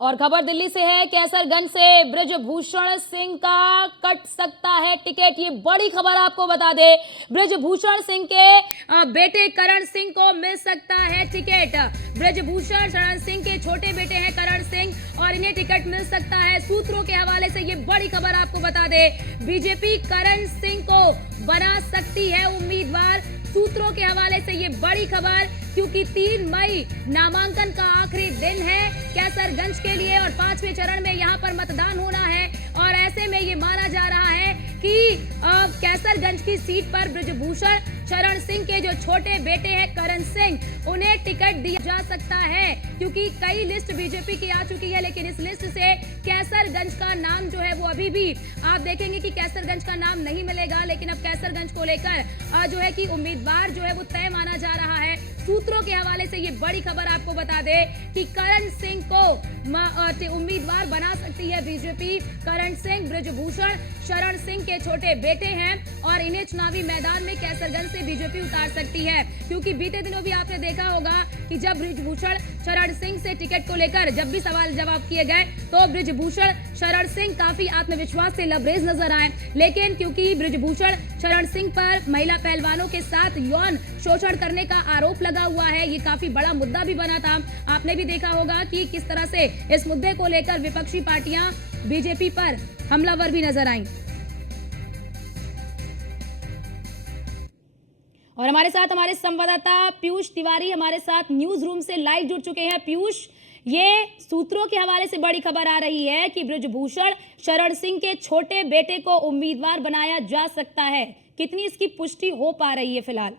और खबर दिल्ली से है। कैसरगंज से बृजभूषण सिंह का कट सकता है टिकट, ये बड़ी खबर आपको बता दे। बृजभूषण सिंह के बेटे करण सिंह को मिल सकता है टिकट। बृजभूषण शरण सिंह के छोटे बेटे हैं करण सिंह और इन्हें टिकट मिल सकता है। सूत्रों के हवाले से ये बड़ी खबर आपको बता दे। बीजेपी करण सिंह को बना सकती है उम्मीदवार। सूत्रों के हवाले से ये बड़ी खबर, क्योंकि 3 मई नामांकन का आखिरी दिन है कैसरगंज के लिए और 5वें चरण में यहां पर मतदान होना है। और ऐसे में ये माना जा रहा है कि कैसरगंज की सीट पर बृजभूषण शरण सिंह के जो छोटे बेटे हैं करण सिंह, उन्हें टिकट दिया जा सकता है। क्योंकि कई लिस्ट बीजेपी की आ चुकी है, लेकिन इस लिस्ट से कैसरगंज का नाम जो है वो अभी भी आप देखेंगे कि कैसरगंज का नाम नहीं मिलेगा। लेकिन अब कैसरगंज को लेकर जो है कि उम्मीदवार जो है वो तय माना जा रहा है। सूत्रों के हवाले से ये बड़ी खबर आपको बता दे कि करण सिंह को उम्मीदवार बना सकती है बीजेपी। करण सिंह बृजभूषण शरण सिंह के छोटे बेटे हैं और इन्हें चुनावी मैदान में कैसरगंज से बीजेपी उतार सकती है। क्योंकि बीते दिनों भी आपने देखा होगा कि जब बृजभूषण शरण सिंह से टिकट को लेकर जब भी सवाल जवाब किए गए तो बृजभूषण शरण सिंह काफी आत्मविश्वास से लबरेज नजर आए। लेकिन क्योंकि बृजभूषण शरण सिंह पर महिला पहलवानों के साथ यौन शोषण करने का आरोप लगा हुआ है, ये काफी बड़ा मुद्दा भी बना था। आपने भी देखा होगा कि किस तरह से इस मुद्दे को लेकर विपक्षी पार्टियां बीजेपी पर हमलावर भी नजर आईं। और हमारे साथ हमारे संवाददाता पीयूष तिवारी हमारे साथ न्यूज रूम से लाइव जुड़ चुके हैं। पीयूष, ये सूत्रों के हवाले से बड़ी खबर आ रही है कि बृजभूषण शरण सिंह के छोटे बेटे को उम्मीदवार बनाया जा सकता है, कितनी इसकी पुष्टि हो पा रही है फिलहाल?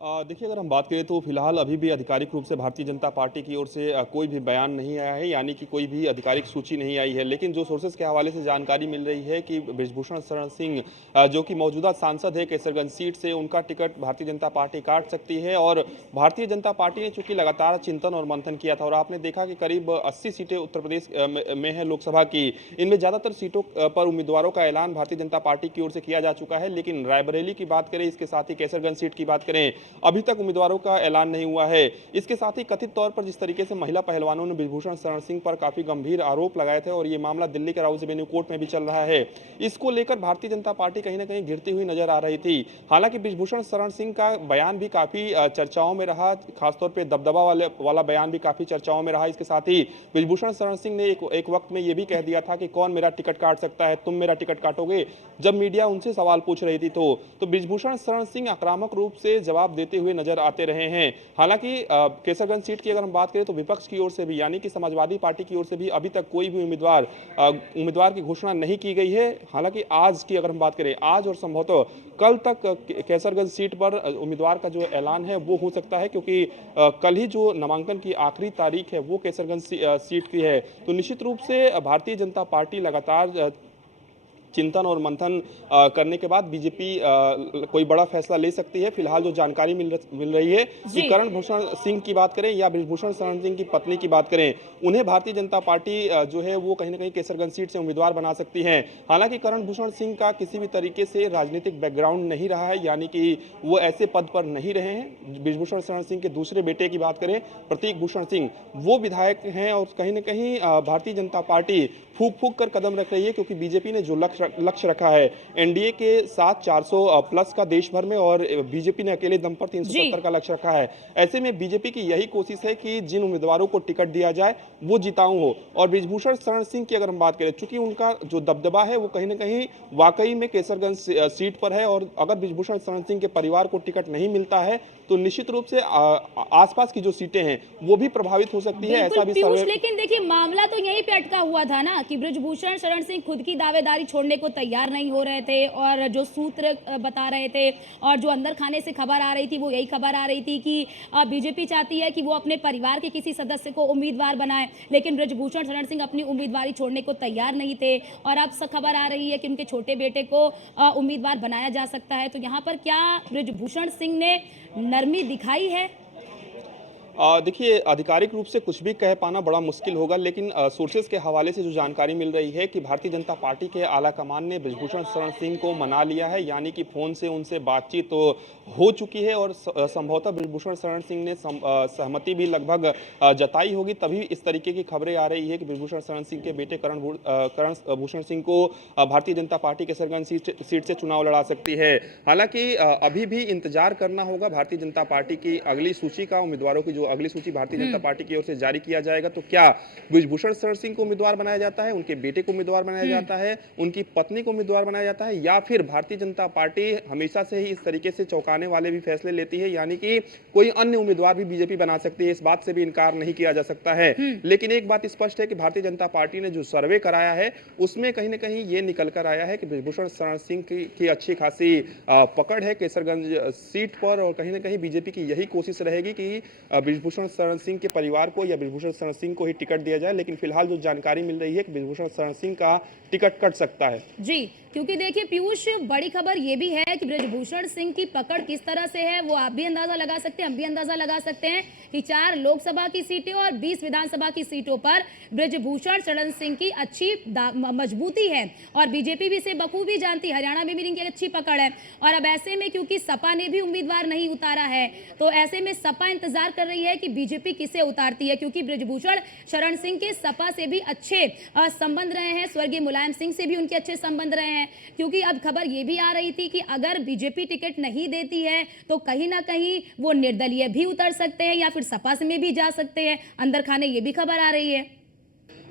देखिए, अगर हम बात करें तो फिलहाल अभी भी आधिकारिक रूप से भारतीय जनता पार्टी की ओर से कोई भी बयान नहीं आया है, यानी कि कोई भी आधिकारिक सूची नहीं आई है। लेकिन जो सोर्सेज के हवाले से जानकारी मिल रही है कि बृजभूषण शरण सिंह जो कि मौजूदा सांसद है कैसरगंज सीट से, उनका टिकट भारतीय जनता पार्टी काट सकती है। और भारतीय जनता पार्टी ने चूंकि लगातार चिंतन और मंथन किया था और आपने देखा कि करीब 80 सीटें उत्तर प्रदेश में है लोकसभा की, इनमें ज्यादातर सीटों पर उम्मीदवारों का ऐलान भारतीय जनता पार्टी की ओर से किया जा चुका है। लेकिन रायबरेली की बात करें, इसके साथ ही कैसरगंज सीट की बात करें, अभी तक उम्मीदवारों का ऐलान नहीं हुआ है। इसके साथ ही कथित तौर पर जिस तरीके से महिला पहलवानों ने बृजभूषण शरण सिंह पर काफी गंभीर आरोप लगाए थे और ये मामला दिल्ली के राउज एवेन्यू कोर्ट में भी चल रहा है, इसको लेकर भारतीय जनता पार्टी कहीं ना कहीं गिरती हुई नजर आ रही थी। हालांकि बृजभूषण शरण सिंह का बयान भी काफी चर्चाओं में रहा, खासतौर पर दबदबा वाला बयान भी काफी चर्चाओं में रहा। इसके साथ ही बृजभूषण शरण सिंह ने एक वक्त में यह भी कह दिया था कि कौन मेरा टिकट काट सकता है, तुम मेरा टिकट काटोगे, जब मीडिया उनसे सवाल पूछ रही थी। तो बृजभूषण शरण सिंह आक्रामक रूप से जवाब देते हुए नजर आते रहे हैं। हालांकि कैसरगंज सीट की अगर हम बात करें तो विपक्ष की ओर से भी, यानी कि समाजवादी पार्टी की ओर से भी अभी तक कोई भी उम्मीदवार की घोषणा नहीं की गई है। हालांकि आज की अगर हम बात करें, आज और संभवतः कल तक कैसरगंज सीट पर उम्मीदवार का जो ऐलान है वो हो सकता है, क्योंकि कल ही जो नामांकन की आखिरी तारीख है वो कैसरगंज सीट की है। तो निश्चित रूप से भारतीय जनता पार्टी लगातार चिंतन और मंथन करने के बाद बीजेपी कोई बड़ा फैसला ले सकती है। फिलहाल जो जानकारी मिल रही है कि करण भूषण सिंह की बात करें या बृजभूषण शरण सिंह की पत्नी की बात करें, उन्हें भारतीय जनता पार्टी जो है वो कहीं ना कहीं कैसरगंज सीट से उम्मीदवार बना सकती है। हालांकि करण भूषण सिंह का किसी भी तरीके से राजनीतिक बैकग्राउंड नहीं रहा है, यानी कि वो ऐसे पद पर नहीं रहे हैं। बृजभूषण शरण सिंह के दूसरे बेटे की बात करें, प्रतीक भूषण सिंह, वो विधायक हैं और कहीं ना कहीं भारतीय जनता पार्टी फूक फूक कर कदम रख रही है, क्योंकि बीजेपी ने जो लक्ष्य रखा है एनडीए के साथ 400 प्लस का देश भर में, और बीजेपी ने अकेले दम पर 370 का लक्ष्य रखा है। ऐसे में बीजेपी की यही कोशिश है कि जिन उम्मीदवारों को टिकट दिया जाए वो जिताऊ हो। और बृजभूषण शरण सिंह की अगर हम बात करें, चूंकि उनका जो दबदबा है वो कहीं ना कहीं वाकई में कैसरगंज सीट पर है, और अगर बृजभूषण शरण सिंह के परिवार को टिकट नहीं मिलता है तो निश्चित रूप से आसपास की जो सीटें हैं वो भी प्रभावित हो सकती है, ऐसा भी सर्वे। लेकिन देखिए, मामला तो यहीं पे अटका हुआ था ना कि बृजभूषण शरण सिंह खुद की दावेदारी छोड़ने को तैयार नहीं हो रहे थे, और जो सूत्र बता रहे थे और जो अंदर खाने से खबर आ रही थी वो यही खबर आ रही थी कि बीजेपी चाहती है कि वो अपने परिवार के किसी सदस्य को उम्मीदवार बनाए, लेकिन बृजभूषण शरण सिंह अपनी उम्मीदवारी छोड़ने को तैयार नहीं थे। और अब खबर आ रही है कि उनके छोटे बेटे को उम्मीदवार बनाया जा सकता है। तो यहाँ पर क्या बृजभूषण सिंह ने नरमी दिखाई है? देखिए, आधिकारिक रूप से कुछ भी कह पाना बड़ा मुश्किल होगा, लेकिन सोर्सेज के हवाले से जो जानकारी मिल रही है कि भारतीय जनता पार्टी के आला कमान ने बृजभूषण शरण सिंह को मना लिया है, यानी कि फ़ोन से उनसे बातचीत तो हो चुकी है और संभवतः बृजभूषण शरण सिंह ने सहमति भी लगभग जताई होगी, तभी इस तरीके की खबरें आ रही है कि बृजभूषण शरण सिंह के बेटे करण भूषण सिंह को भारतीय जनता पार्टी केसरगंज सीट से चुनाव लड़ा सकती है। हालांकि अभी भी इंतजार करना होगा भारतीय जनता पार्टी की अगली सूची का, उम्मीदवारों की जो अगली सूची भारतीय जनता पार्टी की ओर से जारी किया जाएगा, तो क्या बृजभूषण शरण सिंह को उम्मीदवार बनाया जाता है, उनके बेटे को उम्मीदवार बनाया जाता है, उनकी पत्नी को उम्मीदवार बनाया जाता है, या फिर भारतीय जनता पार्टी हमेशा से ही इस तरीके से चौंकाने वाले भी फैसले लेती है, यानी कि कोई अन्य उम्मीदवार भी बीजेपी बना सकती है। इस बात से भी इनकार नहीं किया जा सकता है। लेकिन एक बात स्पष्ट है कि भारतीय जनता पार्टी ने जो सर्वे कराया है उसमें कहीं ना कहीं ये निकल कर आया है कि बृजभूषण शरण सिंह की अच्छी खासी पकड़ है केसरगंज सीट पर, और कहीं ना कहीं बीजेपी की यही कोशिश रहेगी कि बृजभूषण शरण सिंह के परिवार को या बृजभूषण शरण सिंह को ही टिकट दिया जाए। लेकिन फिलहाल जो जानकारी मिल रही है कि बृजभूषण शरण सिंह का टिकट कट सकता है। जी, क्योंकि देखिए पीयूष, बड़ी खबर ये भी है कि बृजभूषण सिंह की पकड़ किस तरह से है वो आप भी अंदाजा लगा सकते हैं, हम भी अंदाजा लगा सकते हैं कि 4 लोकसभा की सीटें और 20 विधानसभा की सीटों पर बृजभूषण शरण सिंह की अच्छी मजबूती है और बीजेपी भी इसे बखूबी जानती है। हरियाणा में भी इनकी अच्छी पकड़ है और अब ऐसे में क्योंकि सपा ने भी उम्मीदवार नहीं उतारा है, तो ऐसे में सपा इंतजार कर रही है कि बीजेपी किसे उतारती है, क्योंकि बृजभूषण शरण सिंह के सपा से भी अच्छे संबंध रहे हैं, स्वर्गीय मुलायम सिंह से भी उनके अच्छे संबंध रहे हैं। क्योंकि अब खबर ये भी आ रही थी कि अगर बीजेपी टिकट नहीं देती है तो कहीं ना कहीं वो निर्दलीय भी उतर सकते हैं या फिर सपा में भी जा सकते हैं अंदर खाने, ये भी खबर आ रही है।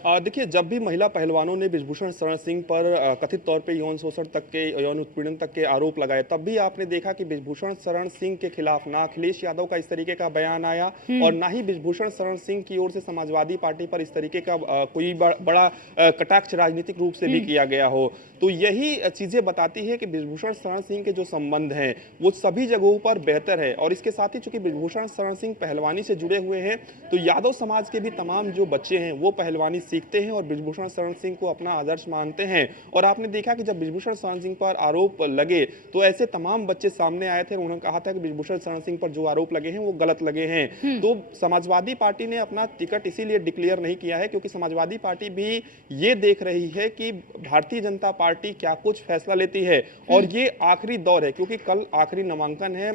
देखिए, जब भी महिला पहलवानों ने बृजभूषण शरण सिंह पर कथित तौर पे यौन शोषण तक के, यौन उत्पीड़न तक के आरोप लगाए, तब भी आपने देखा कि बृजभूषण शरण सिंह के खिलाफ ना अखिलेश यादव का इस तरीके का बयान आया और ना ही बृजभूषण शरण सिंह की ओर से समाजवादी पार्टी पर इस तरीके का कोई बड़ा कटाक्ष राजनीतिक रूप से भी किया गया हो। तो यही चीजें बताती है कि बृजभूषण शरण सिंह के जो संबंध हैं वो सभी जगहों पर बेहतर है। और इसके साथ ही चूंकि बृजभूषण शरण सिंह पहलवानी से जुड़े हुए हैं, तो यादव समाज के भी तमाम जो बच्चे हैं वो पहलवानी सीखते हैं और बृजभूषण शरण सिंह को अपना आदर्श मानते हैं। और आपने देखा कि जब बृजभूषण शरण सिंह पर आरोप लगे तो ऐसे तमाम बच्चे सामने आए थे, उन्होंने कहा था कि बृजभूषण शरण सिंह पर जो आरोप लगे हैं वो गलत लगे हैं। तो समाजवादी पार्टी ने अपना टिकट इसीलिए डिक्लेयर नहीं किया है क्योंकि समाजवादी पार्टी भी ये देख रही है कि भारतीय जनता पार्टी क्या कुछ फैसला लेती है और ये आखिरी दौर है, क्योंकि कल आखिरी नामांकन है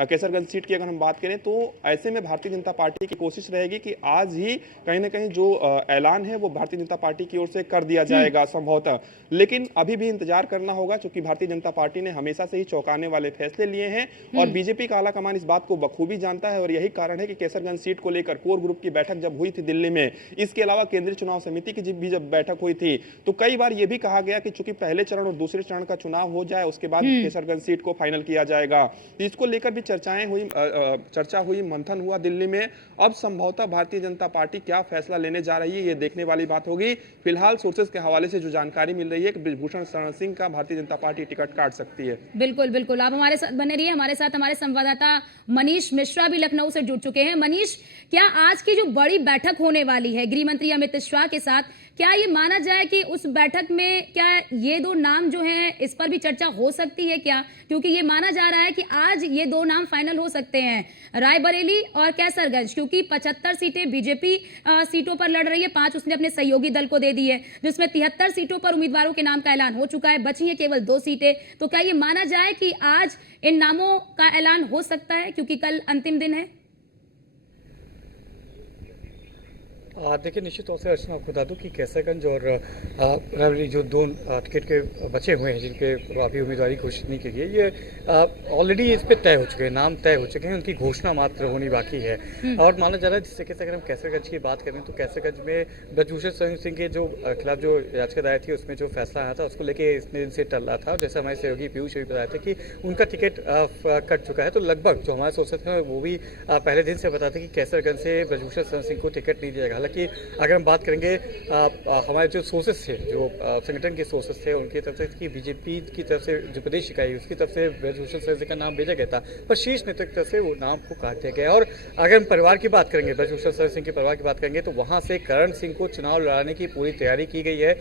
केसरगंज सीट की। अगर हम बात करें तो ऐसे में भारतीय जनता पार्टी की कोशिश रहेगी कि आज ही कहीं ना कहीं जो ऐलान है वो भारतीय जनता पार्टी की ओर से कर दिया जाएगा संभवतः। लेकिन अभी भी इंतजार करना होगा, क्योंकि भारतीय जनता पार्टी ने हमेशा से ही चौंकाने वाले फैसले लिए हैं और बीजेपी का आला कमान इस बात को बखूबी जानता है। और यही कारण है कि केसरगंज सीट को लेकर कोर ग्रुप की बैठक जब हुई थी दिल्ली में, इसके अलावा केंद्रीय चुनाव समिति की भी जब बैठक हुई थी, तो कई बार यह भी कहा गया कि चूंकि पहले चरण और दूसरे चरण का चुनाव हो जाए उसके बाद केसरगंज सीट को फाइनल किया जाएगा। इसको लेकर भी चर्चा हुई, मंथन हुआ दिल्ली में। अब संभवतः भारतीय जनता पार्टी क्या फैसला लेने जा रही है ये देखने वाली बात होगी। फिलहाल सोर्सेज के हवाले से जो जानकारी मिल रही है कि बृजभूषण शरण सिंह का भारतीय जनता पार्टी टिकट काट सकती है। बिल्कुल बिल्कुल, आप हमारे साथ बने रहिए। हमारे साथ हमारे संवाददाता मनीष मिश्रा भी लखनऊ से जुड़ चुके हैं। मनीष, क्या आज की जो बड़ी बैठक होने वाली है गृह मंत्री अमित शाह के साथ, क्या ये माना जाए कि उस बैठक में क्या ये 2 नाम जो हैं इस पर भी चर्चा हो सकती है क्या? क्योंकि ये माना जा रहा है कि आज ये 2 नाम फाइनल हो सकते हैं, रायबरेली और कैसरगंज, क्योंकि 75 सीटें बीजेपी सीटों पर लड़ रही है, 5 उसने अपने सहयोगी दल को दे दी है, जिसमें 73 सीटों पर उम्मीदवारों के नाम का ऐलान हो चुका है, बची है केवल 2 सीटें। तो क्या ये माना जाए कि आज इन नामों का ऐलान हो सकता है क्योंकि कल अंतिम दिन है? देखिए, निश्चित तौर से अर्चना आपको बता दूं कि कैसरगंज और रायबरेली जो 2 टिकट के बचे हुए हैं जिनके अभी उम्मीदवारी घोषित नहीं की गई, ये ऑलरेडी इस पे तय हो चुके हैं, नाम तय हो चुके हैं, उनकी घोषणा मात्र होनी बाकी है। और माना जा रहा है, जिससे कि अगर हम कैसरगंज की बात करें तो कैसरगंज में बृजभूषण शरण सिंह के जो खिलाफ जो याचिका दायर थी उसमें जो फैसला आया था उसको लेकर इतने दिन से टल रहा था। और जैसे हमारे सहयोगी पीयूष भी बताया था कि उनका टिकट कट चुका है, तो लगभग जो हमारे सोर्सेज हैं वो भी पहले दिन से बताते कि कैसरगंज से बृजभूषण शरण सिंह को टिकट नहीं दिया जाएगा। हालांकि अगर हम बात करेंगे हमारे जो सोर्सेस थे, जो संगठन के सोर्सेस थे, उनकी तरफ से कि बीजेपी की तरफ से जो प्रदेश इकाई उसकी तरफ से ब्रजभूषण शरण सिंह का नाम भेजा गया था, पर शीर्ष नेतृत्व की तरफ से वो नाम को काट दिया गया। और अगर हम परिवार की बात करेंगे, ब्रजभूषण शरण सिंह के परिवार की बात करेंगे, तो वहाँ से करण सिंह को चुनाव लड़ाने की पूरी तैयारी की गई है।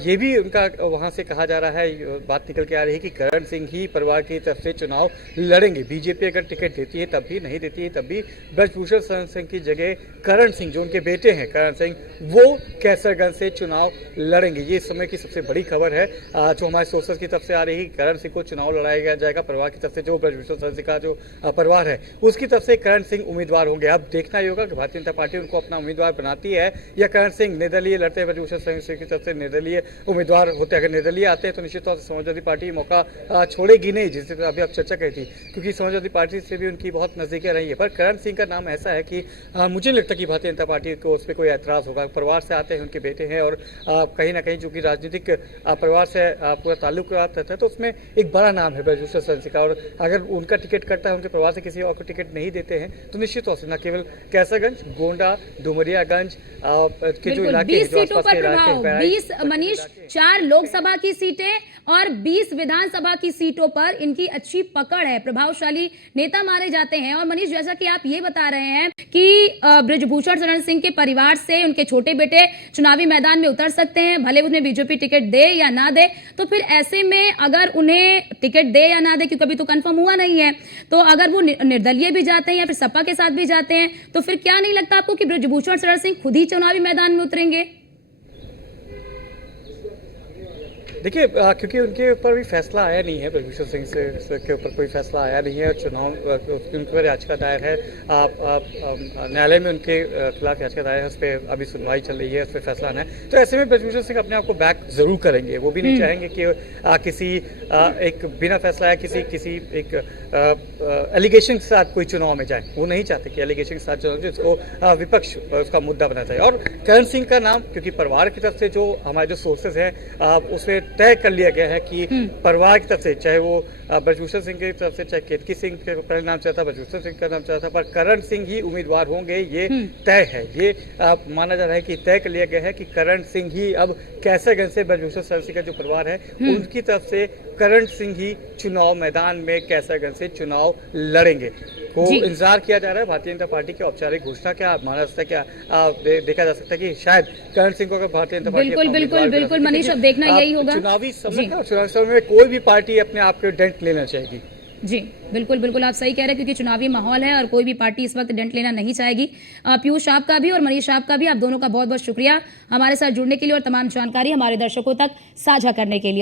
ये भी उनका वहाँ से कहा जा रहा है, बात निकल के आ रही है कि करण सिंह ही परिवार की तरफ से चुनाव लड़ेंगे। बीजेपी अगर टिकट देती है तब भी, नहीं देती है तब भी ब्रजभूषण शरण सिंह की जगह करण सिंह, जो उनके बेटे हैं करण सिंह, वो कैसरगंज से चुनाव लड़ेंगे। ये इस समय की सबसे बड़ी खबर है जो हमारे सोर्सेस की तरफ से आ रही है। करण सिंह को चुनाव लड़ाया जाएगा। परिवार की तरफ से जो ब्रजभूषण शरण सिंह का जो परिवार है उसकी तरफ से करण सिंह उम्मीदवार होंगे। अब देखना ही होगा कि भारतीय जनता पार्टी उनको अपना उम्मीदवार बनाती है या करण सिंह निर्दलीय लड़ते हैं। ब्रजभूषण शरण सिंह की तरफ से निर्दलीय उम्मीदवार होते हैं। अगर निर्दलीय आते हैं तो निश्चित तौर से समाजवादी पार्टी मौका छोड़ेगी नहीं, जिससे अभी आप चर्चा करी थी, क्योंकि समाजवादी पार्टी से भी उनकी बहुत नजदीकियां रही है। पर करण सिंह का नाम ऐसा है कि मुझे नहीं लगता कि भारतीय जनता पार्टी को उस पर कोई ऐतराज होगा। परिवार से आते हैं, उनके बेटे हैं और कहीं ना कहीं जो कि राजनीतिक परिवार से पूरा ताल्लुक रहता है, तो उसमें एक बड़ा नाम है ब्रजभूषण शरण सिंह का। और अगर उनका टिकट कटता है, उनके परिवार से किसी और को टिकट नहीं देते हैं, तो निश्चित तौर से न केवल कैसरगंज, गोंडा, डुमरियागंज के जो इलाके 20 सीटों पर प्रभाव, 20 मनीष 4 लोकसभा की सीटें और 20 विधानसभा की सीटों पर इनकी अच्छी पकड़ है, प्रभावशाली नेता माने जाते हैं। और मनीष, जैसा कि आप ये बता रहे हैं कि ब्रजभूषण शरण सिंह के परिवार से उनके छोटे बेटे चुनावी मैदान में उतर सकते हैं, भले उन्हें बीजेपी टिकट दे या ना दे। तो फिर ऐसे में अगर उन्हें टिकट दे या ना दे, क्योंकि अभी तो कंफर्म हुआ नहीं है, तो अगर वो निर्दलीय भी जाते हैं या फिर सपा के साथ भी जाते हैं, तो फिर क्या नहीं लगता आपको कि ब्रजभूषण शरण सिंह खुद ही चुनावी मैदान में उतरेंगे? देखिए, क्योंकि उनके ऊपर भी फैसला आया नहीं है, ब्रजभूषण सिंह के ऊपर कोई फैसला आया नहीं है। चुनाव उनके ऊपर याचिका दायर है, न्यायालय में उनके खिलाफ याचिका दायर है, उस पर अभी सुनवाई चल रही है, उस पर फैसला आना है। तो ऐसे में ब्रजभूषण सिंह अपने आप को बैक जरूर करेंगे। वो भी नहीं चाहेंगे कि किसी एक बिना फैसला आया किसी एक एलिगेशन के साथ कोई चुनाव में जाए। वो नहीं चाहते कि एलिगेशन के साथ चुनाव, जिसको विपक्ष उसका मुद्दा बना जाए। और करण सिंह का नाम, क्योंकि परिवार की तरफ से जो हमारे जो सोर्सेज हैं उसमें तय कर लिया गया है कि परिवार की तरफ से, चाहे वो ब्रजभूषण सिंह की तरफ से, चाहे केतकी सिंह का पहले नाम चला था, ब्रजभूषण सिंह का नाम चला था, पर करण सिंह ही उम्मीदवार होंगे, ये तय है। ये माना जा रहा है कि तय कर लिया गया है कि करण सिंह ही अब कैसरगंज से ब्रजभूषण शरण सिंह का जो परिवार है उनकी तरफ से करण सिंह ही चुनाव मैदान में कैसरगंज से चुनाव लड़ेंगे। को इंतजार किया जा रहा है भारतीय जनता पार्टी की औपचारिक घोषणा। क्या माना जाता है, क्या देखा जा सकता है कि शायद करण सिंह को अगर भारतीय जनता पार्टी बिल्कुल मनीष, अब देखना यही होगा। चुनावी समय में कोई भी पार्टी अपने आप को डेंट लेना चाहेगी। जी बिल्कुल आप सही कह रहे हैं, क्योंकि चुनावी माहौल है और कोई भी पार्टी इस वक्त डेंट लेना नहीं चाहेगी। पीयूष आपका भी और मनीष आपका भी, आप दोनों का बहुत बहुत शुक्रिया हमारे साथ जुड़ने के लिए और तमाम जानकारी हमारे दर्शकों तक साझा करने के लिए।